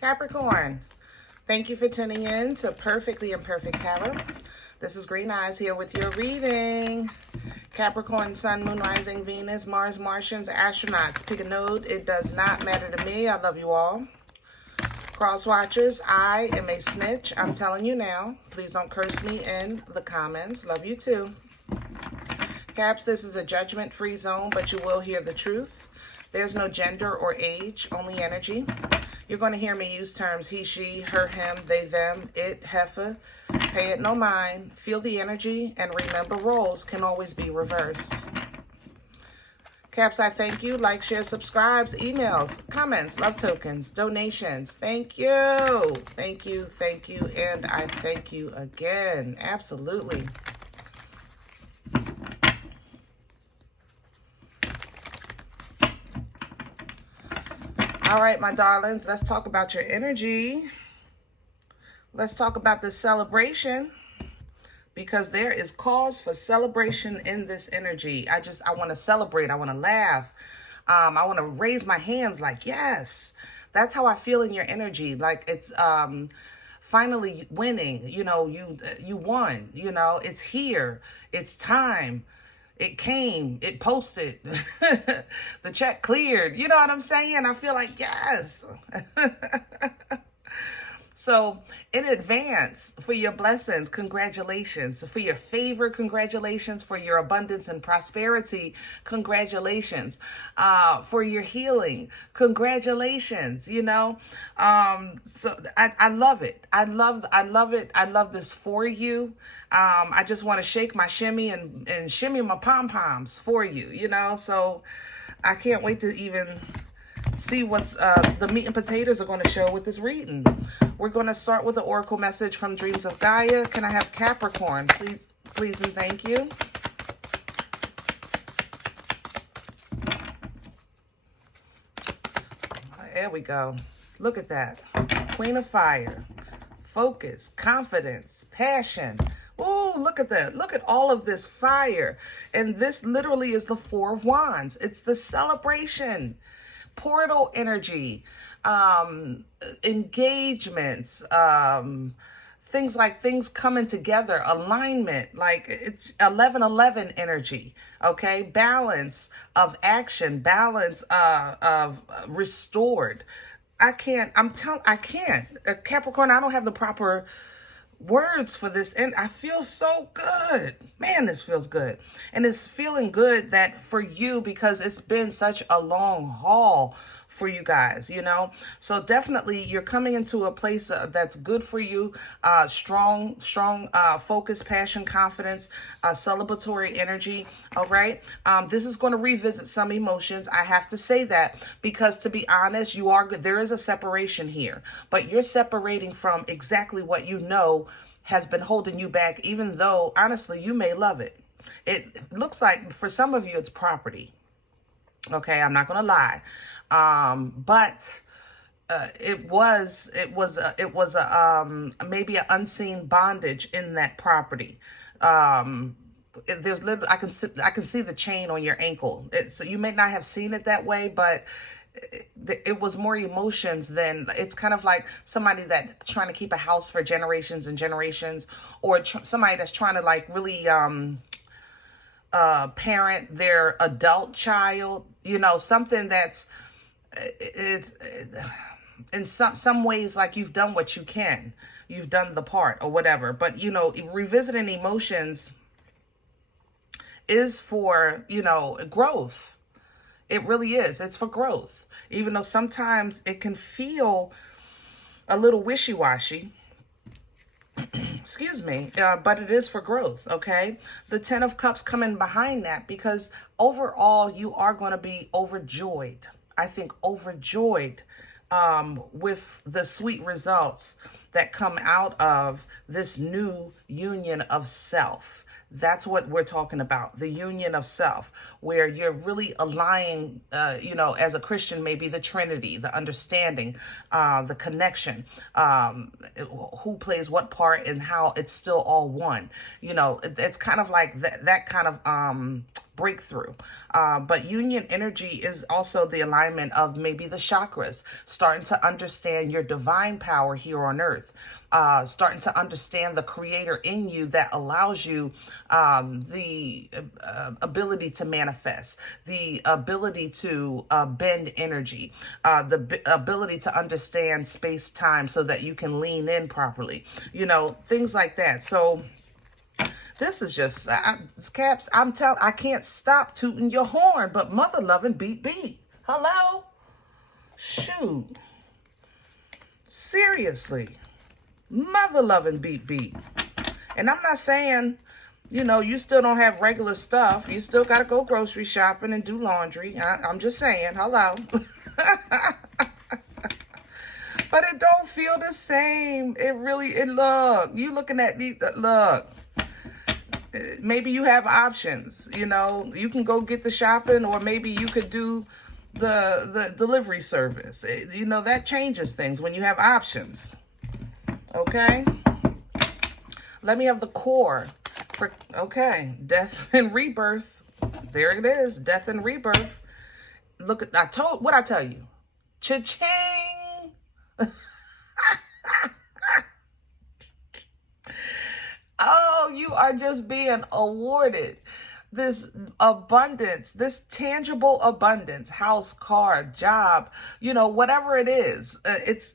Capricorn, thank you for tuning in to Perfectly Imperfect Tarot. This is Green Eyes here with your reading. Capricorn, Sun, Moon, Rising, Venus, Mars, Martians, astronauts. Pick a node. It does not matter to me. I love you all. Cross watchers, I am a snitch. I'm telling you now. Please don't curse me in the comments. Love you too. Caps, this is a judgment-free zone, but you will hear the truth. There's no gender or age, only energy. You're going to hear me use terms he, she, her, him, they, them, it, heifer. Pay it no mind. Feel the energy, and remember roles can always be reversed. Caps, I thank you. Like, share, subscribes, emails, comments, love tokens, donations. Thank you. Thank you, thank you, and I thank you again. Absolutely. All right, my darlings, let's talk about your energy. Let's talk about the celebration, because there is cause for celebration in this energy. I want to celebrate. I want to laugh. I want to raise my hands like, yes. That's how I feel in your energy. Like it's finally winning. You know, you won. You know, it's here. It's time. It came. It posted. The check cleared. You know what I'm saying? I feel like, yes. So in advance for your blessings, congratulations. For your favor, congratulations. For your abundance and prosperity, congratulations. For your healing, congratulations. You know, so I love it. I love it. I love this for you. I just want to shake my shimmy and shimmy my pom-poms for you, you know, so I can't wait to even see what's the meat and potatoes are going to show with this reading. We're going to start with an oracle message from Dreams of Gaia. Can I have Capricorn, please, please, and thank you. There we go. Look at that. Queen of Fire. Focus, confidence, passion. Oh, look at that. Look at all of this fire. And this literally is the Four of Wands. It's the celebration. Portal energy, engagements, things coming together, alignment, like it's 11-11 energy, okay? Balance of action, balance of restored. I can't. Capricorn, I don't have the proper words for this, and I feel so good. Man, this feels good. And it's feeling good that for you, because it's been such a long haul for you guys, you know. So definitely you're coming into a place that's good for you. Strong focus, passion, confidence, celebratory energy. All right. This is going to revisit some emotions. I have to say that because, to be honest, there is a separation here, but you're separating from exactly what you know has been holding you back, even though honestly you may love it. It looks like for some of you it's property. Okay, I'm not gonna lie. But it was maybe an unseen bondage in that property. There's literally, I can see the chain on your ankle. So you may not have seen it that way, but it was more emotions than, it's kind of like somebody that's trying to keep a house for generations and generations, or somebody that's trying to like really parent their adult child, you know, something that's it's in some ways like you've done what you can, you've done the part or whatever, but you know, revisiting emotions is for, you know, growth. It really is. It's for growth, even though sometimes it can feel a little wishy-washy. Excuse me, but it is for growth, okay? The Ten of Cups coming behind that, because overall you are going to be overjoyed. I think overjoyed with the sweet results that come out of this new union of self. That's what we're talking about, the union of self, where you're really aligning, you know, as a Christian, maybe the Trinity, the understanding, the connection, who plays what part and how it's still all one. You know, it's kind of like that kind of breakthrough. But union energy is also the alignment of maybe the chakras, starting to understand your divine power here on earth, starting to understand the creator in you that allows you the ability to manifest, the ability to bend energy, the ability to understand space-time so that you can lean in properly, things like that. So this is just, Caps, I can't stop tooting your horn, but mother loving beep beep. Hello? Shoot. Seriously. Mother loving beep beep. And I'm not saying, you still don't have regular stuff. You still got to go grocery shopping and do laundry. I'm just saying, hello. But it don't feel the same. Look, you looking at these, look. Maybe you have options, you can go get the shopping, or maybe you could do the delivery service. That changes things when you have options. Okay. Let me have the core for, okay. Death and rebirth. There it is. Death and rebirth. Look, what'd I tell you? Cha-ching. Oh, you are just being awarded this abundance, this tangible abundance, house, car, job, whatever it is. It's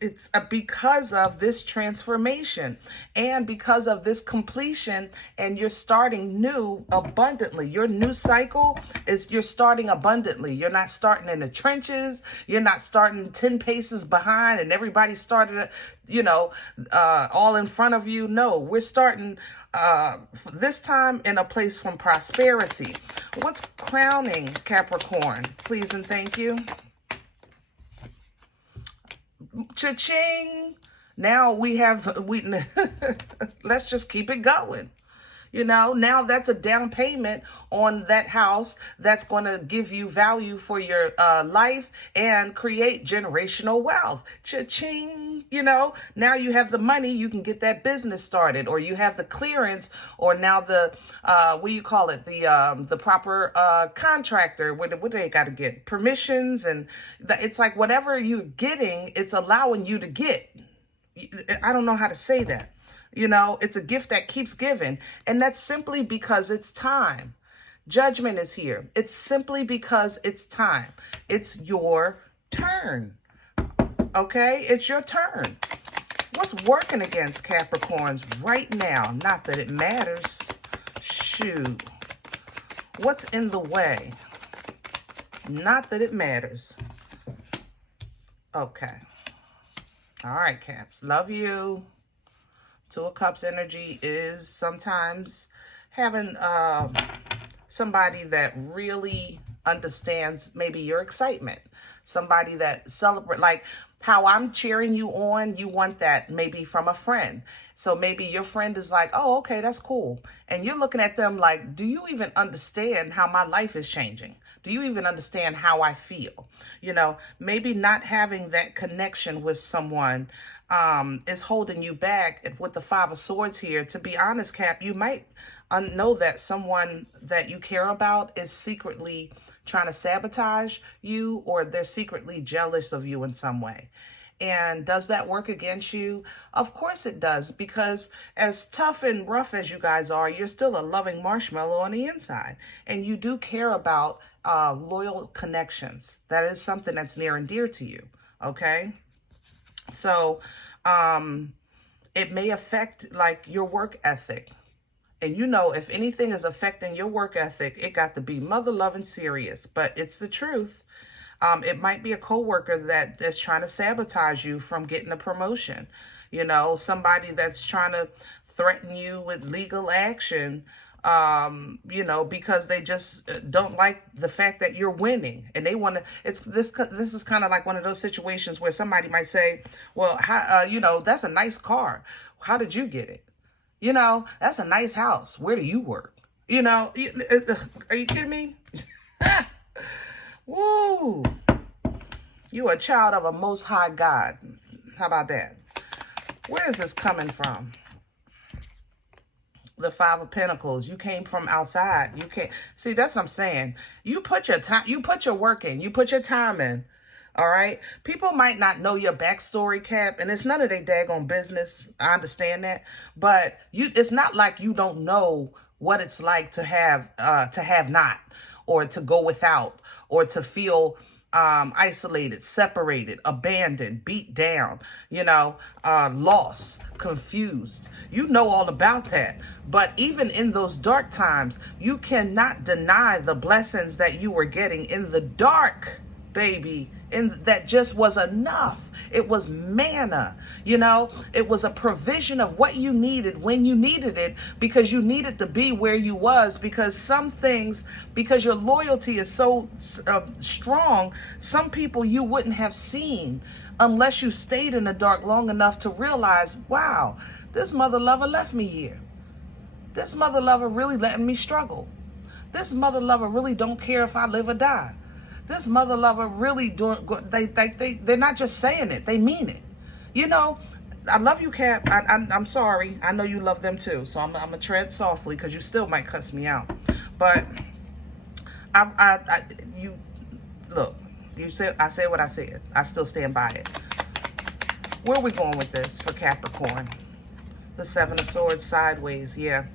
because of this transformation and because of this completion, and you're starting new abundantly. Your new cycle is you're starting abundantly. You're not starting in the trenches. You're not starting 10 paces behind and everybody started, all in front of you. No, we're starting this time in a place from prosperity. What's crowning Capricorn? Please and thank you. Cha-ching. Now let's just keep it going. Now that's a down payment on that house that's going to give you value for your life and create generational wealth. Cha-ching. Now you have the money, you can get that business started, or you have the clearance, or now the, what do you call it? The proper contractor. What do they got to get? Permissions. And it's like whatever you're getting, it's allowing you to get. I don't know how to say that. It's a gift that keeps giving. And that's simply because it's time. Judgment is here. It's simply because it's time. It's your turn. Okay? It's your turn. What's working against Capricorns right now? Not that it matters. Shoot. What's in the way? Not that it matters. Okay. All right, Caps. Love you. Two of Cups energy is sometimes having somebody that really understands maybe your excitement. Somebody that celebrate, like how I'm cheering you on, you want that maybe from a friend. So maybe your friend is like, oh, okay, that's cool. And you're looking at them like, do you even understand how my life is changing? Do you even understand how I feel? Maybe not having that connection with someone is holding you back. With the Five of Swords here, to be honest, Cap, you might know that someone that you care about is secretly trying to sabotage you, or they're secretly jealous of you in some way. And does that work against you? Of course it does, because as tough and rough as you guys are, you're still a loving marshmallow on the inside. And you do care about loyal connections. That is something that's near and dear to you. Okay? So it may affect like your work ethic. And if anything is affecting your work ethic, it got to be mother loving serious. But it's the truth. It might be a coworker that's trying to sabotage you from getting a promotion. Somebody that's trying to threaten you with legal action, because they just don't like the fact that you're winning, and they want to. This is kind of like one of those situations where somebody might say, well, that's a nice car. How did you get it? That's a nice house. Where do you work? Are you kidding me? Woo! You a child of a most high God. How about that? Where is this coming from? The Five of Pentacles. You came from outside. You can't see. That's what I'm saying. You put your time. You put your work in. You put your time in. All right. People might not know your backstory, Cap, and it's none of their daggone business. I understand that, but it's not like you don't know what it's like to have not, or to go without, or to feel isolated, separated, abandoned, beat down, lost, confused. You know all about that. But even in those dark times, you cannot deny the blessings that you were getting in the dark, baby. And that just was enough. It was manna, it was a provision of what you needed when you needed it, because you needed to be where you was, because some things, because your loyalty is so strong, some people you wouldn't have seen unless you stayed in the dark long enough to realize, wow, this mother lover left me here. This mother lover really letting me struggle. This mother lover really don't care if I live or die. This mother lover really they're not just saying it, they mean it. I love you, Cap. I'm sorry. I know you love them too. So I'm gonna tread softly, because you still might cuss me out. But you look, I said what I said. I still stand by it. Where are we going with this for Capricorn? The Seven of Swords sideways, yeah.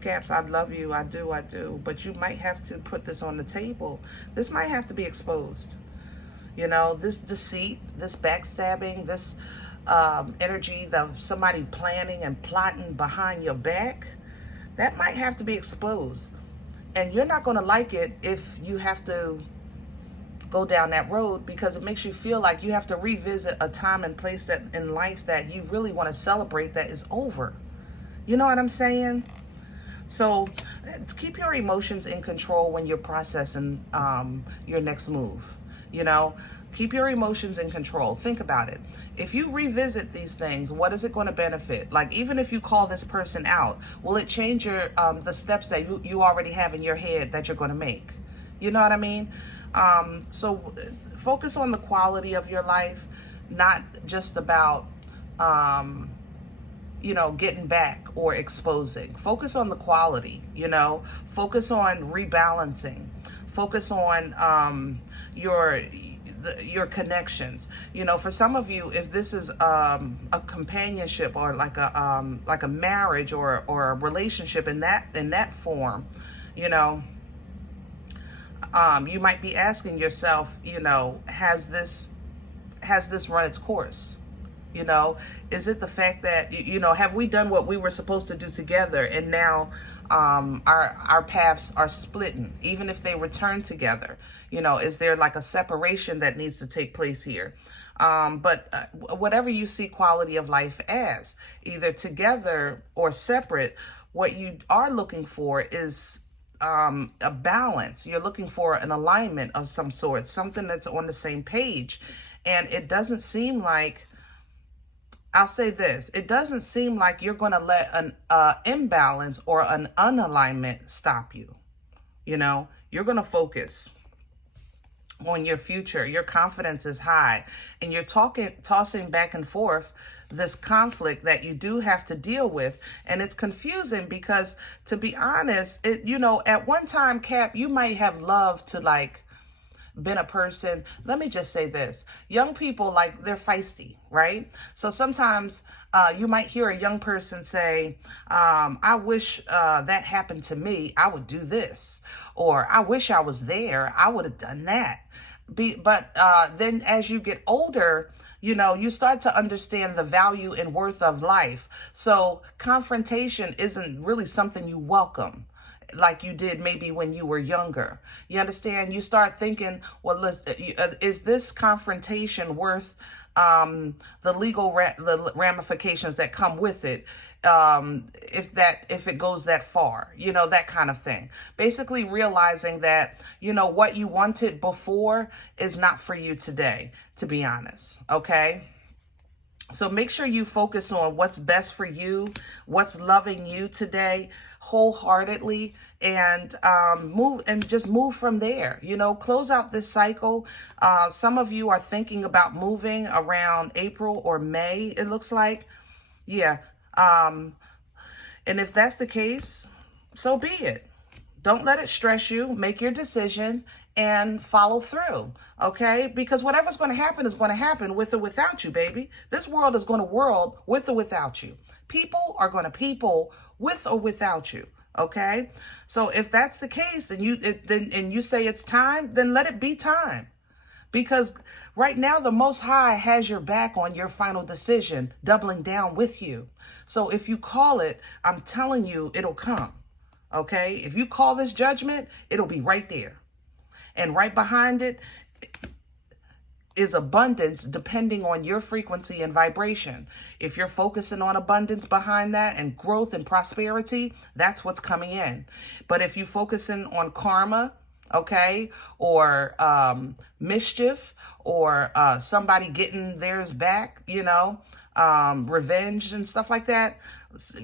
Caps, I love you. I do. But you might have to put this on the table. This might have to be exposed. This deceit, this backstabbing, this energy of somebody planning and plotting behind your back, that might have to be exposed. And you're not going to like it if you have to go down that road, because it makes you feel like you have to revisit a time and place that in life that you really want to celebrate that is over. You know what I'm saying? So keep your emotions in control when you're processing your next move. Keep your emotions in control. Think about it. If you revisit these things, what is it going to benefit? Like, even if you call this person out, will it change your the steps that you already have in your head that you're going to make? You know what I mean? So focus on the quality of your life, not just about getting back or exposing. Focus on the quality, focus on rebalancing, focus on your connections. For some of you, if this is a companionship, or like a marriage, or a relationship in that form, you might be asking yourself, has this run its course? Is it the fact that, have we done what we were supposed to do together, and now our paths are splitting, even if they return together? Is there like a separation that needs to take place here? But whatever you see quality of life as, either together or separate, what you are looking for is a balance. You're looking for an alignment of some sort, something that's on the same page. And it doesn't seem like, I'll say this, it doesn't seem like you're going to let an imbalance or an unalignment stop you. You're going to focus on your future. Your confidence is high, and you're tossing back and forth this conflict that you do have to deal with. And it's confusing because, to be honest, at one time, Cap, you might have loved to been a person. Let me just say this. Young people, they're feisty, right? So sometimes you might hear a young person say, I wish that happened to me. I would do this. Or I wish I was there. I would have done that. But then as you get older, you start to understand the value and worth of life. So confrontation isn't really something you welcome like you did maybe when you were younger. You understand? You start thinking, well, is this confrontation worth the legal the ramifications that come with it, if it goes that far, that kind of thing. Basically realizing that, what you wanted before is not for you today, to be honest. Okay. So make sure you focus on what's best for you, what's loving you today wholeheartedly, and just move from there. Close out this cycle. Some of you are thinking about moving around April or May, it looks like. Yeah. And if that's the case, so be it. Don't let it stress you. Make your decision and follow through, okay? Because whatever's going to happen is going to happen with or without you, baby. This world is going to world with or without you. People are going to people with or without you, okay? So if that's the case, and you say it's time, then let it be time. Because right now, the Most High has your back on your final decision, doubling down with you. So if you call it, I'm telling you, it'll come. Okay? If you call this judgment, it'll be right there. And right behind it is abundance, depending on your frequency and vibration. If you're focusing on abundance behind that and growth and prosperity, that's what's coming in. But if you're focusing on karma, okay, or mischief, or somebody getting theirs back, revenge and stuff like that,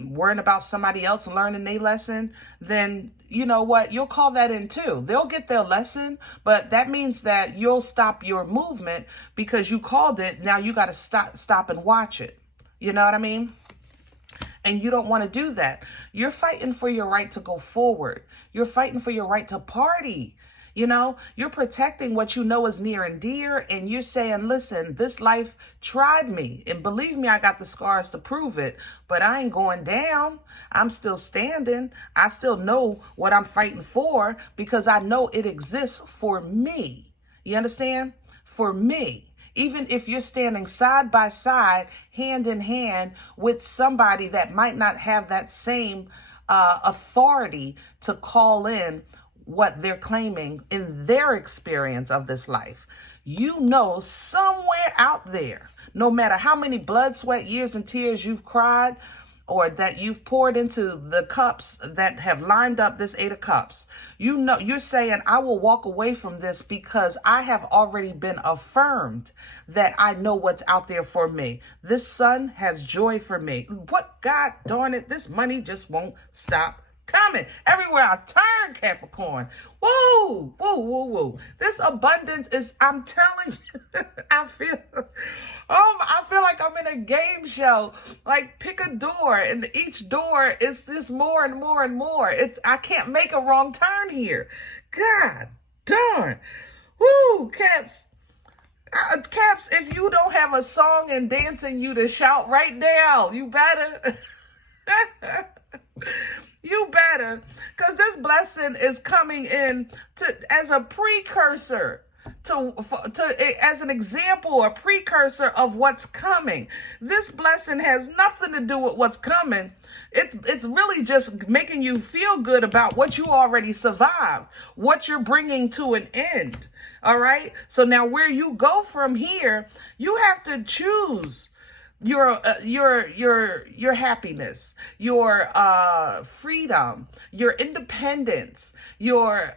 worrying about somebody else learning their lesson, then you know what? You'll call that in too. They'll get their lesson, but that means that you'll stop your movement because you called it. Now you got to stop and watch it. You know what I mean? And you don't want to do that. You're fighting for your right to go forward. You're fighting for your right to party. You're protecting what you know is near and dear. And you're saying, listen, this life tried me. And believe me, I got the scars to prove it. But I ain't going down. I'm still standing. I still know what I'm fighting for because I know it exists for me. You understand? For me. Even if you're standing side by side, hand in hand with somebody that might not have that same authority to call in what they're claiming in their experience of this life. Somewhere out there, no matter how many blood, sweat, years, and tears you've cried, or that you've poured into the cups that have lined up this Eight of Cups, you're saying, I will walk away from this because I have already been affirmed that I know what's out there for me. This sun has joy for me. What, God darn it, this money just won't stop coming. Everywhere I turn, Capricorn. Whoa, whoa, whoa, whoa. This abundance is, I'm telling you, I feel like I'm in a game show. Like, pick a door, and each door is just more and more and more. I can't make a wrong turn here. God darn. Woo, Caps. Caps, if you don't have a song and dance in you to shout right now, you better. You better, because this blessing is coming in as a precursor as an example, a precursor of what's coming. This blessing has nothing to do with what's coming. It's really just making you feel good about what you already survived, what you're bringing to an end. All right. So now where you go from here, you have to choose your happiness, your freedom, your independence, your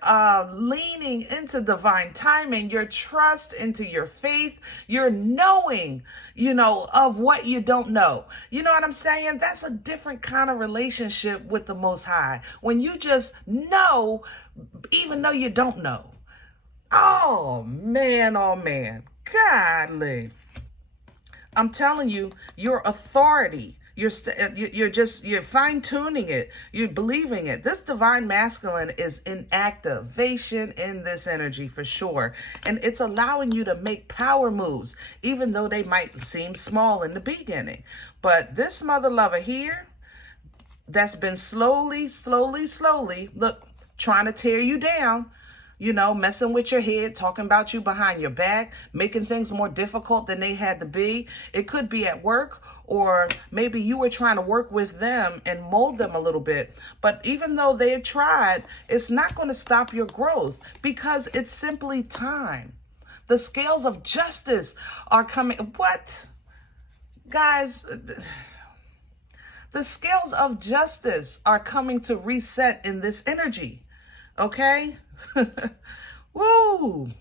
leaning into divine timing, your trust into your faith, your knowing, of what you don't know. You know what I'm saying? That's a different kind of relationship with the Most High. When you just know, even though you don't know. Oh man, godly. I'm telling you, your authority, you're fine tuning it. You're believing it. This divine masculine is in activation in this energy for sure. And it's allowing you to make power moves, even though they might seem small in the beginning. But this mother lover here, that's been slowly, look, trying to tear you down. Messing with your head, talking about you behind your back, making things more difficult than they had to be. It could be at work, or maybe you were trying to work with them and mold them a little bit. But even though they tried, it's not going to stop your growth because it's simply time. The scales of justice are coming. What? Guys, the scales of justice are coming to reset in this energy. Okay? Woo!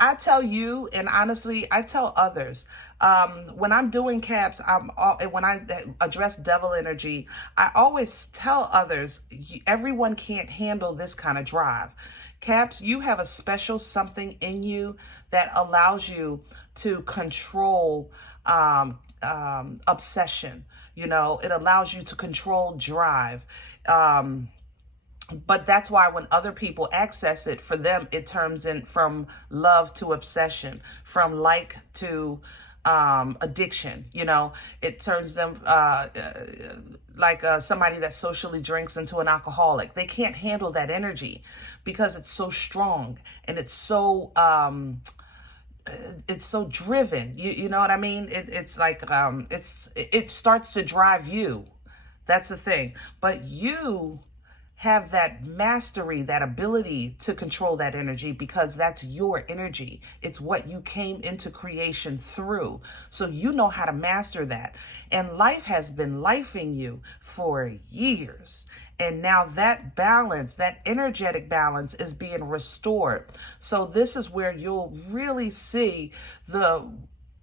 I tell you, and honestly, I tell others, when I'm doing caps, when I address devil energy, I always tell others, everyone can't handle this kind of drive. Caps, you have a special something in you that allows you to control obsession. You know, it allows you to control drive. But that's why when other people access it, for them, it turns in from love to obsession, from like to addiction. You know, it turns them like somebody that socially drinks into an alcoholic. They can't handle that energy because it's so strong and it's so driven. You know what I mean? It's like it starts to drive you. That's the thing. But you have that mastery, that ability to control that energy, because that's your energy. It's what you came into creation through. So you know how to master that. And life has been lifing you for years. And now that balance, that energetic balance, is being restored. So this is where you'll really see the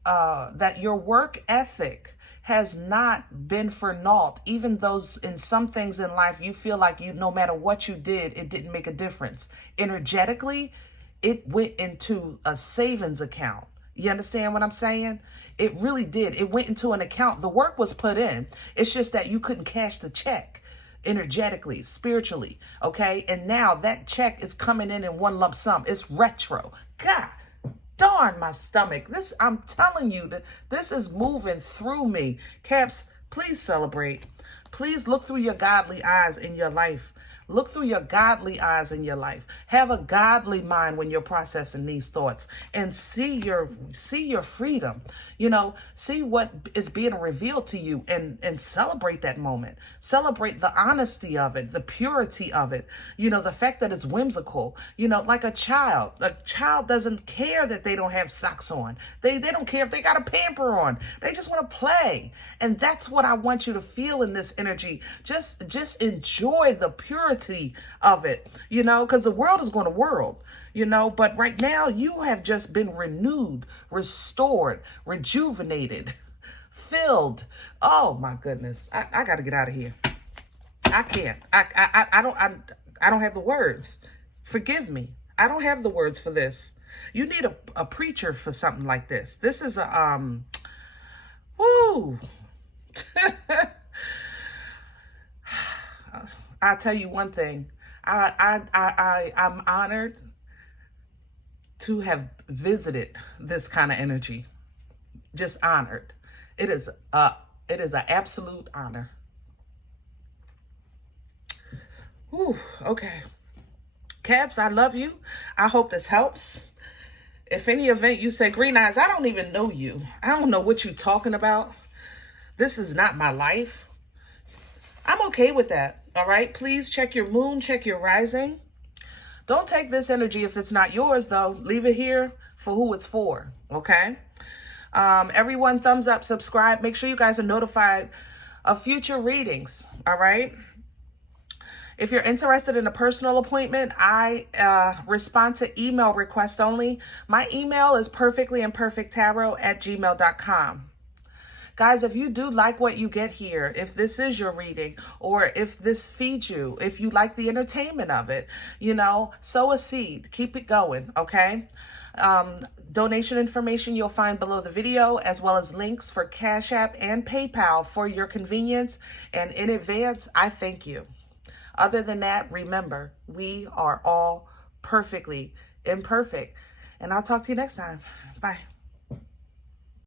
that your work ethic has not been for naught. Even those, in some things in life, you feel like no matter what you did, it didn't make a difference. Energetically, it went into a savings account. You understand what I'm saying? It really did. It went into an account. The work was put in. It's just that you couldn't cash the check energetically, spiritually. Okay. And now that check is coming in one lump sum. It's retro. God darn my stomach. I'm telling you that this is moving through me. Caps, please celebrate. Please look through your godly eyes in your life. Look through your godly eyes in your life. Have a godly mind when you're processing these thoughts, and see your freedom. You know, see what is being revealed to you, and celebrate that moment. Celebrate the honesty of it, the purity of it. You know, the fact that it's whimsical. You know, like a child. A child doesn't care that they don't have socks on. They don't care if they got a pamper on. They just want to play. And that's what I want you to feel in this energy. Just enjoy the purity of it, you know, because the world is going to world, you know, but right now you have just been renewed, restored, rejuvenated, filled. Oh my goodness. I got to get out of here. I can't. I don't have the words. Forgive me. I don't have the words for this. You need a preacher for something like this. This is woo. I'll tell you one thing. I'm honored to have visited this kind of energy. Just honored. It is an absolute honor. Whew, okay. Caps, I love you. I hope this helps. If any event you say, Green Eyes, I don't even know you. I don't know what you're talking about. This is not my life. I'm okay with that. All right. Please check your moon, check your rising. Don't take this energy if it's not yours, though. Leave it here for who it's for. Okay. Everyone, thumbs up, subscribe. Make sure you guys are notified of future readings. All right. If you're interested in a personal appointment, I respond to email requests only. My email is perfectlyimperfecttarot@gmail.com. Guys, if you do like what you get here, if this is your reading, or if this feeds you, if you like the entertainment of it, you know, sow a seed, keep it going, okay? Donation information you'll find below the video, as well as links for Cash App and PayPal for your convenience. And in advance, I thank you. Other than that, remember, we are all perfectly imperfect. And I'll talk to you next time. Bye.